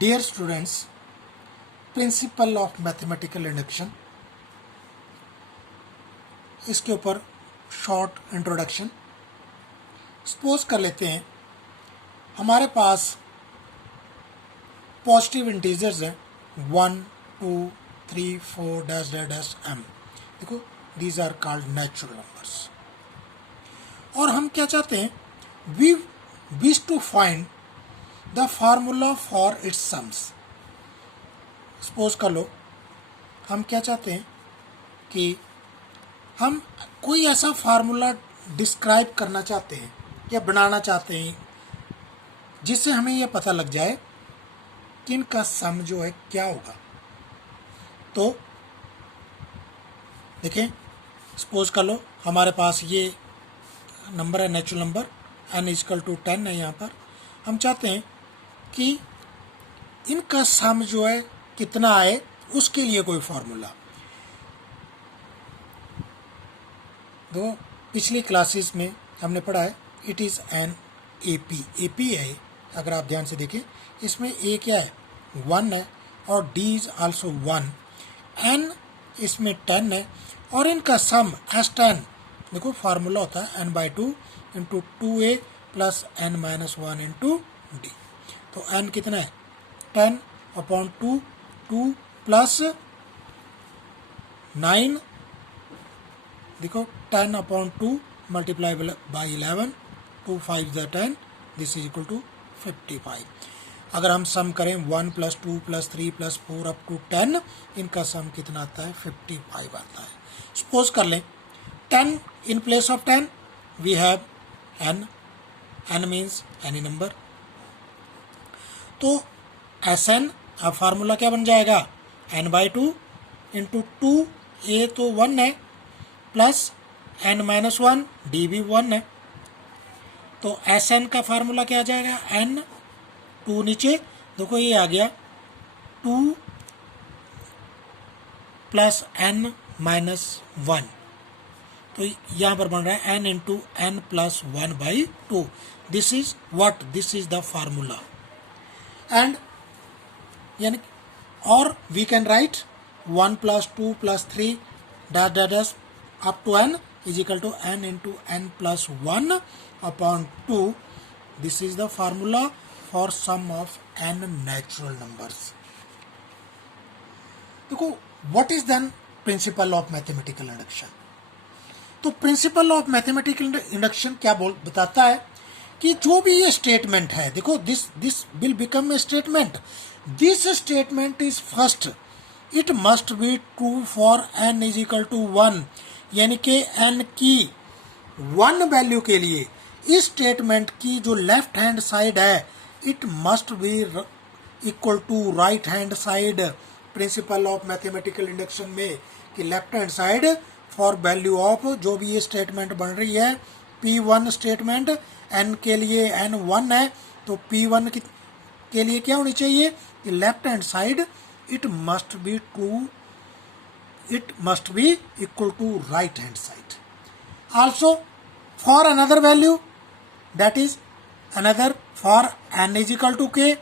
Dear students, principle of mathematical induction, इसके ऊपर short introduction. Suppose कर लेते हैं हमारे पास पॉजिटिव इंटीजर्स हैं 1, 2, 3, 4 डैश डैश डैश m। देखो, these are called natural numbers. और हम क्या चाहते हैं, we wish to find the formula for its sums. Suppose कर लो हम क्या चाहते हैं कि हम कोई ऐसा फार्मूला डिस्क्राइब करना चाहते हैं या बनाना चाहते हैं जिससे हमें यह पता लग जाए कि इनका सम जो है क्या होगा। तो देखें, सपोज कर लो हमारे पास ये नंबर है, natural number n equal to 10 है। यहाँ पर हम चाहते हैं कि इनका सम जो है कितना आए, उसके लिए कोई फार्मूला। दो पिछली क्लासेस में हमने पढ़ा है इट इज़ एन एपी है। अगर आप ध्यान से देखें, इसमें ए क्या है, 1 है, और डी इज आल्सो 1, एन इसमें 10 है, और इनका सम S10। देखो, फार्मूला होता है n/2 into 2a plus n-1 into D. तो n कितना है, 10/2, 2 प्लस 9। देखो, 10/2 multiply by 11, 2 5 = 10, this is equal to 55। अगर हम सम करें 1 + 2 + 3 + 4 अप टू 10, इनका सम कितना आता है, 55 आता है। सपोज कर लें 10 in place of 10 we have n means any number. तो Sn, अब फार्मूला क्या बन जाएगा, n/2 इंटू 2, a तो 1 है, प्लस n-1, d भी 1 है। तो Sn का फार्मूला क्या आ जाएगा, n 2 नीचे, देखो ये आ गया 2 प्लस n-1। तो यहाँ पर बन रहा है n into n plus 1/2। This is what, this is the formula. And यानी, और we can write 1 + 2 + 3 dash dash dash up to n is equal to n into n plus 1/2। This is the formula for sum of n natural numbers. देखो, what is then principle of mathematical induction. तो principle of mathematical induction क्या बताता है कि जो भी ये statement है, देखो, this will become a statement. This statement is first, it must be true for n is equal to 1। यानी कि n की 1 वैल्यू के लिए इस स्टेटमेंट की जो लेफ्ट हैंड साइड है, it must be equal to right hand side. Principle of mathematical induction में कि left hand side for value of जो भी ये स्टेटमेंट बन रही है, P1 स्टेटमेंट, n के लिए n 1 है, तो P1 के लिए क्या होनी चाहिए कि left hand side it must be true, it must be equal to right hand side. Also for another value, that is another for n is equal to k,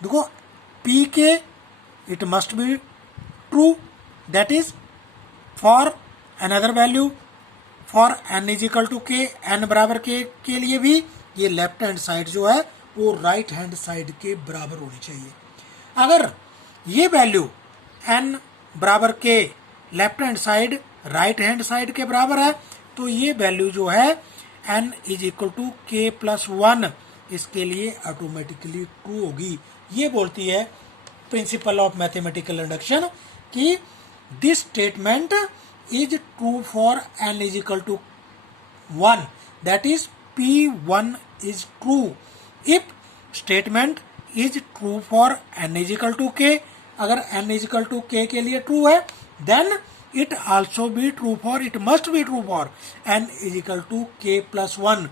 देखो p के it must be true, that is for another value for n is equal to k, n बराबर के लिए भी ये left hand side जो है वो राइट हैंड साइड के बराबर होनी चाहिए। अगर ये वैल्यू n बराबर के left hand side right hand side के बराबर है, तो ये वैल्यू जो है n is equal to k plus 1, इसके लिए ऑटोमेटिकली ट्रू होगी। ये बोलती है प्रिंसिपल ऑफ मैथमेटिकल इंडक्शन कि this statement is true for n is equal to 1, that is P1 is true if statement is true for n is equal to k। अगर n is equal to k के लिए true है, then it also be true for, it must be true for n is equal to k plus 1।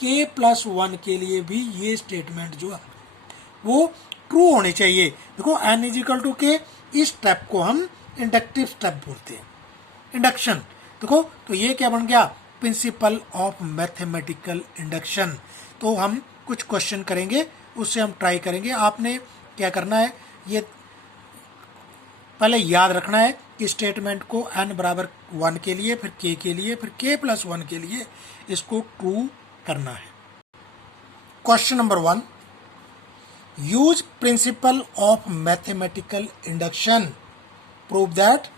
k plus 1 के लिए भी ये statement जो है वो ट्रू होनी चाहिए। देखो, n is equal to k, इस स्टेप को हम इंडक्टिव स्टेप बोलते हैं, इंडक्शन। देखो, तो ये क्या बन गया, प्रिंसिपल ऑफ मैथमेटिकल इंडक्शन। तो हम कुछ क्वेश्चन करेंगे, उससे हम ट्राई करेंगे। आपने क्या करना है, ये पहले याद रखना है कि स्टेटमेंट को n बराबर 1 के लिए, फिर k के लिए, फिर k प्लस 1 के लिए इसको ट्रू करना है। Question number 1, use principal of mathematical induction, prove that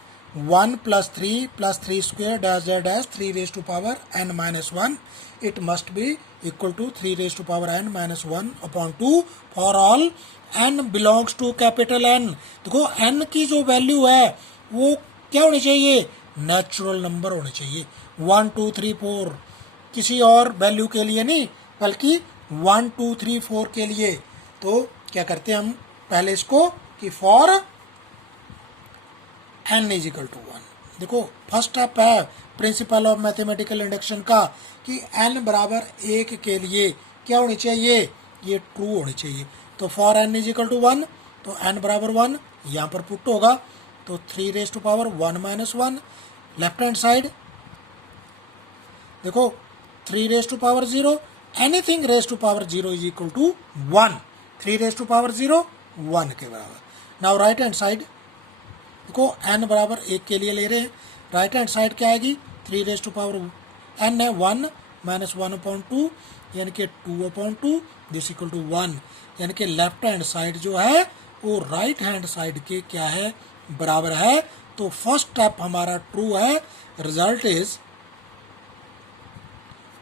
1 plus 3 square dash dash dash 3 raised to power n minus 1, it must be equal to 3 raised to power n minus 1 upon 2 for all n belongs to capital N। देखो n की जो value है वो क्या होनी चाहिए, natural number होने चाहिए, 1 2 3 4, किसी और वैल्यू के लिए नहीं बल्कि 1 2 3 4 के लिए। तो क्या करते हैं हम पहले इसको कि for n is equal to 1। देखो फर्स्ट स्टेप है प्रिंसिपल ऑफ मैथमेटिकल इंडक्शन का कि n बराबर 1 के लिए क्या होनी चाहिए, ये ट्रू होनी चाहिए। तो for n is equal to 1, तो n बराबर 1 यहाँ पर पुट होगा, तो 3 raise to power 1 minus 1, left hand side देखो 3 raise to power 0, anything raise to power 0 is equal to 1, 3 raise to power 0 1 के बराबर। नाउ राइट हैंड साइड देखो n बराबर 1 के लिए ले रहे हैं, राइट हैंड साइड क्या आएगी, 3 रेज टू पावर n है 1 माइनस 1 अपॉन 2 यानी कि 2 अपॉन 2 दिस इक्वल टू 1, यानी कि लेफ्ट हैंड साइड जो है वो राइट हैंड साइड के क्या है, बराबर है। तो फर्स्ट स्टेप हमारा ट्रू है, result is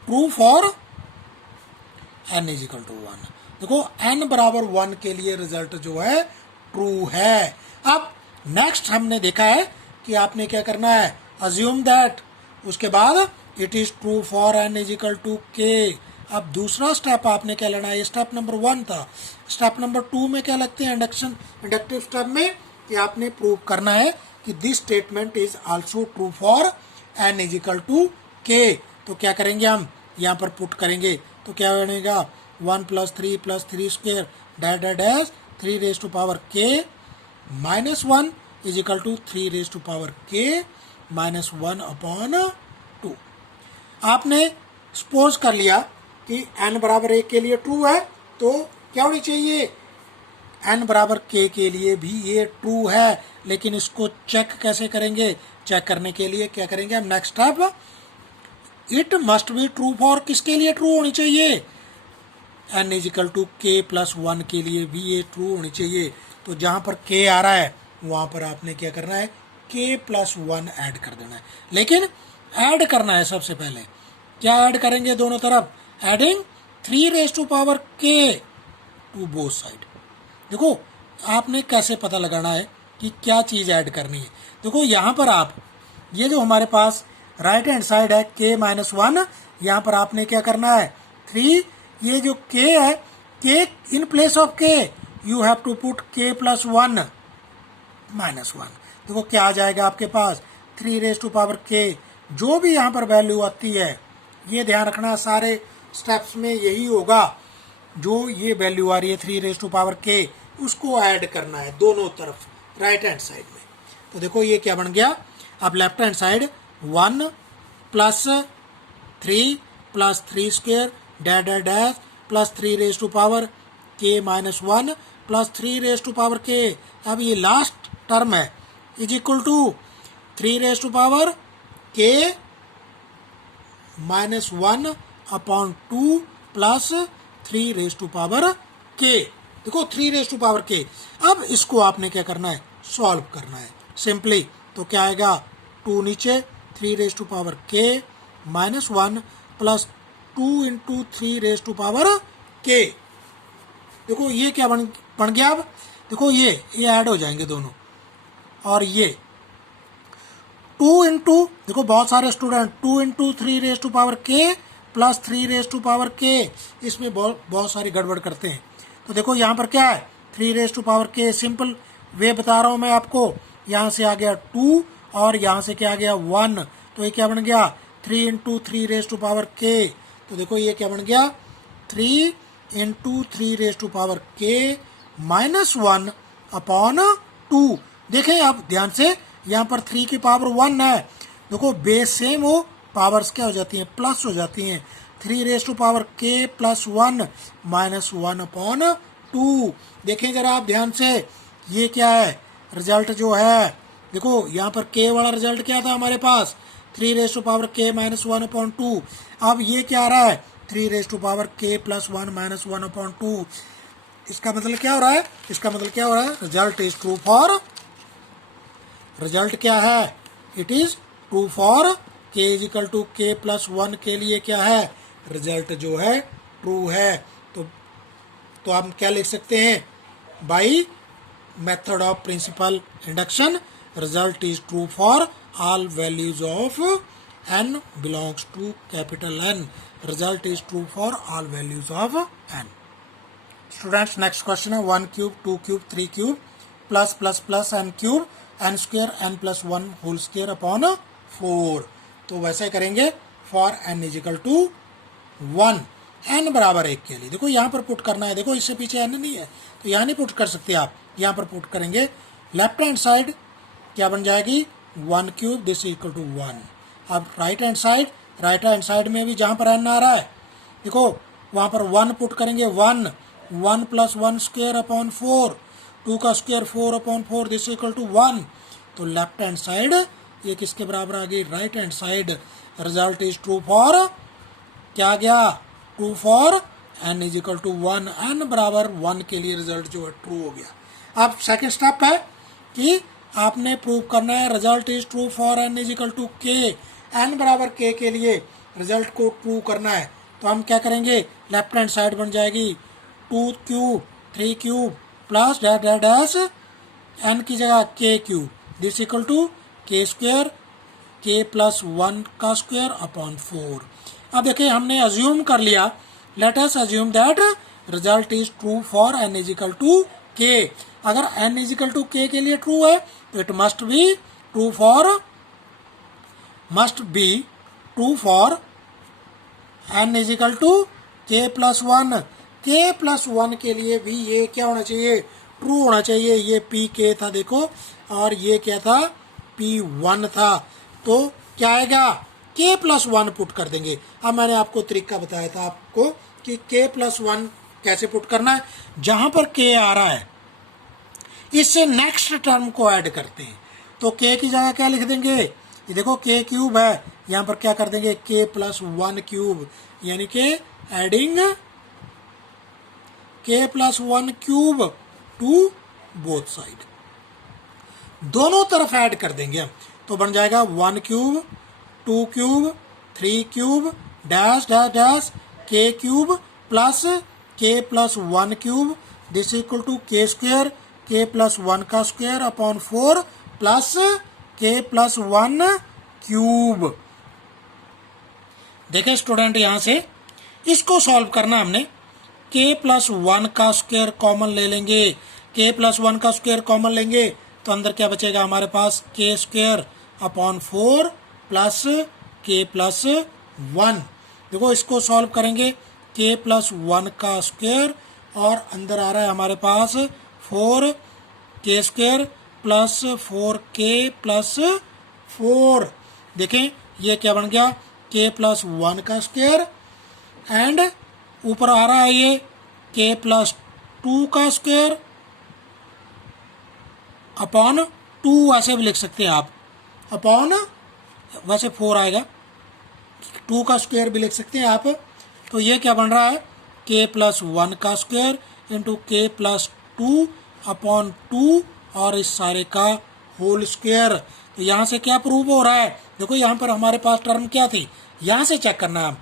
true for n is equal to 1। देखो n बराबर 1 के लिए रिजल्ट जो है ट्रू है। अब नेक्स्ट हमने देखा है कि आपने क्या करना है, अज्यूम दैट, उसके बाद it is true for n is equal to k। अब दूसरा स्टेप आपने क्या लेना है, ये स्टेप नंबर 1 था। स्टेप नंबर 2 में क्या लगते हैं, इंडक्टिव स्टेप में कि आपने प्रूव करना है कि this statement is also true for n is equal to k। तो क्या करेंगे हम यहाँ पर पुट करेंगे, तो क्या बनेगा 1 plus 3 square dash dash dash 3 raise to power k minus 1 is equal to 3 raise to power k minus 1 upon 2। आपने सपोज कर लिया कि n बराबर 1 के लिए ट्रू है, तो क्या होनी चाहिए, n बराबर k के लिए भी ये ट्रू है। लेकिन इसको चेक कैसे करेंगे, चेक करने के लिए क्या करेंगे हम, next step, it must be true for किसके लिए ट्रू होनी चाहिए, n is equal to k plus 1 के लिए भी ये ट्रू होनी चाहिए। तो जहाँ पर k आ रहा है वहाँ पर आपने क्या करना है, k प्लस 1 ऐड कर देना है। लेकिन ऐड करना है सबसे पहले, क्या ऐड करेंगे दोनों तरफ, adding 3 raise to power k to both side. देखो आपने कैसे पता लगाना है कि क्या चीज़ ऐड करनी है। देखो यहाँ पर आप ये जो हमारे पास राइट हैंड साइड है k माइनस 1, यहाँ पर आपने क्या करना है 3, ये जो k है, k in place of k you have to put k plus 1 minus 1। देखो क्या आ जाएगा आपके पास 3 रेज टू पावर k, जो भी यहाँ पर वैल्यू आती है ये ध्यान रखना, सारे स्टेप्स में यही होगा, जो ये वैल्यू आ रही है 3 रेज टू पावर k उसको ऐड करना है दोनों तरफ राइट हैंड साइड में। तो देखो ये क्या बन गया, अब left hand side 1 plus 3 plus 3 square dash dash dash plus 3 raise to power k minus 1 plus 3 raise to power k। अब ये लास्ट टर्म है is equal to 3 raise to power k minus 1 upon 2 plus 3 raise to power k। देखो 3 raise to power k। अब इसको आपने क्या करना है, सॉल्व करना है सिंपली। तो क्या आएगा 2 नीचे 3 raise to power k minus 1 plus 2 into 3 raise to power k। देखो ये क्या बन गया, अब देखो ये ऐड हो जाएंगे दोनों, और ये 2 इंटू, देखो बहुत सारे student 2 into 3 raise to power k plus 3 raise to power k, इसमें बहुत सारी गड़बड़ करते हैं। तो देखो यहाँ पर क्या है 3 raise to power k, simple way बता रहा हूँ मैं आपको, यहाँ से आ गया 2 और यहाँ से क्या आ गया 1, तो ये क्या बन गया 3 into 3 raise to power k। तो देखो ये क्या बन गया 3 into 3 raise to power k minus 1 upon 2। देखें आप ध्यान से, यहाँ पर 3 की पावर 1 है, देखो बेस सेम हो, पावर्स क्या हो जाती हैं, प्लस हो जाती हैं। 3 raise to power k plus 1 minus 1 upon 2। देखें जरा आप ध्यान से, ये क्या है रिजल्ट जो है, देखो यहाँ पर k वाला रिजल्ट क्या था हमारे पास 3 raise to power k minus 1/2। अब ये क्या आ रहा है 3 raise to power k plus 1 minus 1/2। इसका मतलब क्या हो रहा है, इसका मतलब क्या हो रहा है, result is true for, result क्या है, it is true for k is equal to k plus 1 के लिए क्या है, रिजल्ट जो है ट्रू है। तो हम क्या लिख सकते हैं, by method of principle induction result is true for all values of n belongs to capital N. Result is true for all values of n. Students, next question है 1 cube, 2 cube, 3 cube plus plus plus n cube n square n plus 1 whole square upon 4। तो वैसे करेंगे for n is equal to 1, n बराबर 1 के लिए। देखो यहाँ पर पुट करना है, देखो इससे पीछे n नहीं है तो यहाँ नहीं पुट कर सकते आप, यहाँ पर पुट करेंगे। लेफ्ट हैंड साइड क्या बन जाएगी 1 क्यूब, दिस इक्वल टू 1। अब राइट हैंड साइड में भी जहाँ पर n आ रहा है देखो वहाँ पर 1 पुट करेंगे, 1 प्लस 1 स्क्वायर अपॉन 4, 2 का स्क्वायर 4/4, दिस इक्वल टू 1। तो लेफ्ट हैंड साइड ये किसके बराबर आ गई, right hand side. Result is true for क्या गया, true for n is equal to 1, n बराबर 1 के लिए रिजल्ट जो है ट्रू हो गया। अब सेकेंड स्टेप है कि आपने प्रूव करना है result is true for n is equal to k, n बराबर k के लिए रिजल्ट को प्रूव करना है। तो हम क्या करेंगे, लेफ्ट हैंड साइड बन जाएगी 2 cube 3 cube plus dash dash dash n की जगह k cube, this equal to k square k plus 1 का स्क्वायर अपॉन 4। अब देखिए हमने अज्यूम कर लिया, let us assume that result is true for n is equal to k। अगर n is equal to k के लिए ट्रू है तो it must be true for n is equal to k plus 1। k plus 1 के लिए भी ये क्या होना चाहिए, ट्रू होना चाहिए। ये pk था देखो, और ये क्या था p1 था, तो क्या आएगा k प्लस 1 पुट कर देंगे। अब मैंने आपको तरीका बताया था आपको कि k प्लस 1 कैसे पुट करना है। जहां पर k आ रहा है इससे नेक्स्ट टर्म को ऐड करते हैं, तो k की जगह क्या लिख देंगे, ये देखो k क्यूब है, यहाँ पर क्या कर देंगे k प्लस 1 क्यूब, यानी कि adding k plus 1 cube two both side, दोनों तरफ ऐड कर देंगे हम। तो बन जाएगा 1 cube 2 cube 3 cube dash dash dash k cube plus k plus 1 cube, this equal to k square k plus 1 का square upon 4 plus k plus 1 cube. देखें स्टूडेंट, यहां से इसको सॉल्व करना हमने, k प्लस 1 का स्क्वायर कॉमन ले लेंगे, k प्लस 1 का स्क्वायर कॉमन लेंगे तो अंदर क्या बचेगा हमारे पास k square upon 4 plus k plus 1। देखो इसको सॉल्व करेंगे, k प्लस 1 का स्क्वायर और अंदर आ रहा है हमारे पास 4k square plus 4k plus 4। देखें ये क्या बन गया, k प्लस 1 का स्क्वायर एंड ऊपर आ रहा है ये k प्लस 2 का स्क्वायर अपॉन 2, ऐसे भी लिख सकते हैं आप, अपॉन वैसे 4 आएगा, 2 का स्क्वायर भी लिख सकते हैं आप। तो ये क्या बन रहा है k प्लस 1 का square into k plus 2 upon 2 और इस सारे का होल स्क्वायर। तो यहाँ से क्या प्रूव हो रहा है, देखो यहाँ पर हमारे पास टर्म क्या थी, यहाँ से चेक करना है,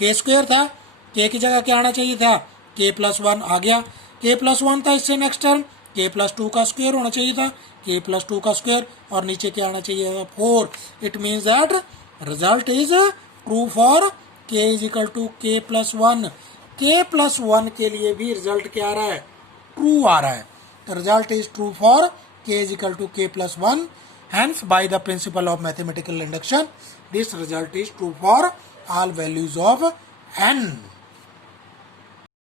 k स्क्वायर था, k की जगह क्या आना चाहिए था k प्लस 1 आ गया, k प्लस 1 था, इससे नेक्स्ट टर्म k प्लस 2 का स्क्वायर होना चाहिए था, k प्लस 2 का स्क्वायर और नीचे क्या आना चाहिए 4। It means that result is true for k is equal to k plus 1। k plus 1 के लिए भी रिजल्ट क्या आ रहा है, ट्रू आ रहा है। The result is true for k is equal to k plus 1. Hence, by the principle of mathematical induction, this result is true for all values of n.